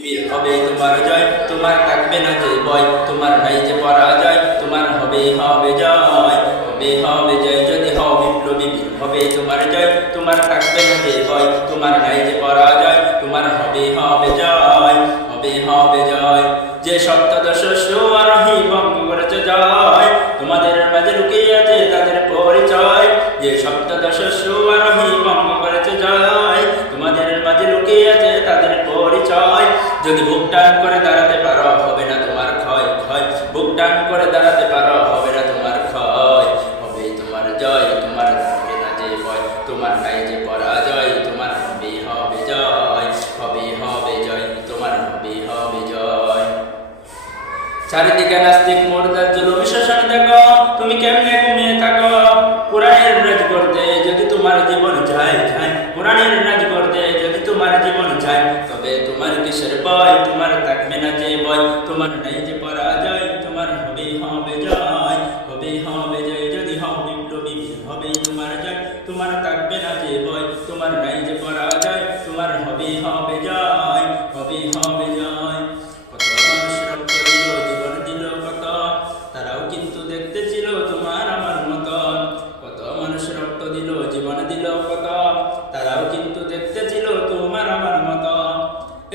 হবে তোমার জয়, তোমার থাকবে না যে ভয়, তোমার নাই যে পরাজয়, তোমার হবে হবে জয়, হবে হবে জয়। যদি হও বিপ্লবী হবে তোমার জয়, তোমার থাকবে না যে ভয়, তোমার নাই যে পরাজয়, তোমার হবে হবে জয়, হবে হবে জয়। যে সপ্তদশ আরোহী ভঙ্গ করেছে জয়, তোমাদের মাঝে লুকিয়ে আছে তাদের পরিচয়। যে সপ্তদশ আরোহী ভঙ্গ করেছে জয়, তোমাদের মাঝে লুকিয়ে আছে তাদের পরিচয়। যদি বুক টান করে দাঁড়াতে পারো হবে না তোমার ক্ষয় ক্ষয়, বুক টান করে দাঁড়াতে পারো হবে না তোমার ক্ষয়, হবে তোমার জয়, তোমার থাকবে না যে ভয়, তোমার নাই যে পরাজয়, তোমার হবে হবে জয়, হবে হবে জয়, তোমার হবে হবে জয়। চারিদিকে নাস্তিক মুরতাদ জুলুম শোষণ দেখো, তুমি কেমনে ঘুমিয়ে থাকো? কোরআনের রাজ করতে যদি তোমার জীবন যায় যায়, কোরআনের রাজ করতে যদি তোমার জীবন যায়, তবে তোমার কিসের ভয়, তোমার থাকবে না যে ভয়, তোমার নাই যে পরাজয়, তোমার হবে হবে জয়, হবে হবে জয়। যদি হও বিপ্লবী হবে তোমার জয়, তোমার থাকবে না যে ভয়, তোমার নাই যে পরাজয়, তোমার হবে হবে জয়, হবে হবে জয়। কত মানুষ রক্ত দিল, জীবন দিল কত, তারাও কিন্তু দেখতে ছিল তোমার আমার মতো। কত মানুষ রক্ত দিল, জীবন দিল কত, তারাও কিন্তু দেখতে ছিল তোমার আমার মতো।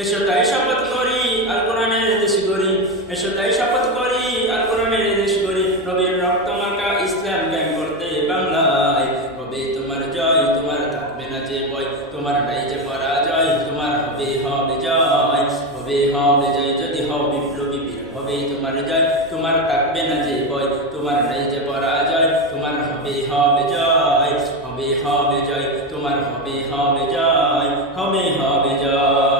এসো তাই শপথ করি আল কোরআনের দেশ গড়ি, এসো তাই শপথ করি আল কোরআনের দেশ গড়ি। নবীর রক্ত মাখা ইসলাম কায়েম করতে বাংলায়, হবে তোমার জয়, তোমার থাকবে না যে ভয়, তোমার নাই যে পরাজয়, তোমার হবে হবে জয়, হবে হবে জয়। যদি হও বিপ্লবী হবে তোমার জয়, তোমার থাকবে না যে ভয়, তোমার নাই যে পরাজয়, তোমার হবে হবে জয়, হবে হবে জয়, তোমার হবে হবে জয়, হবে হবে জয়।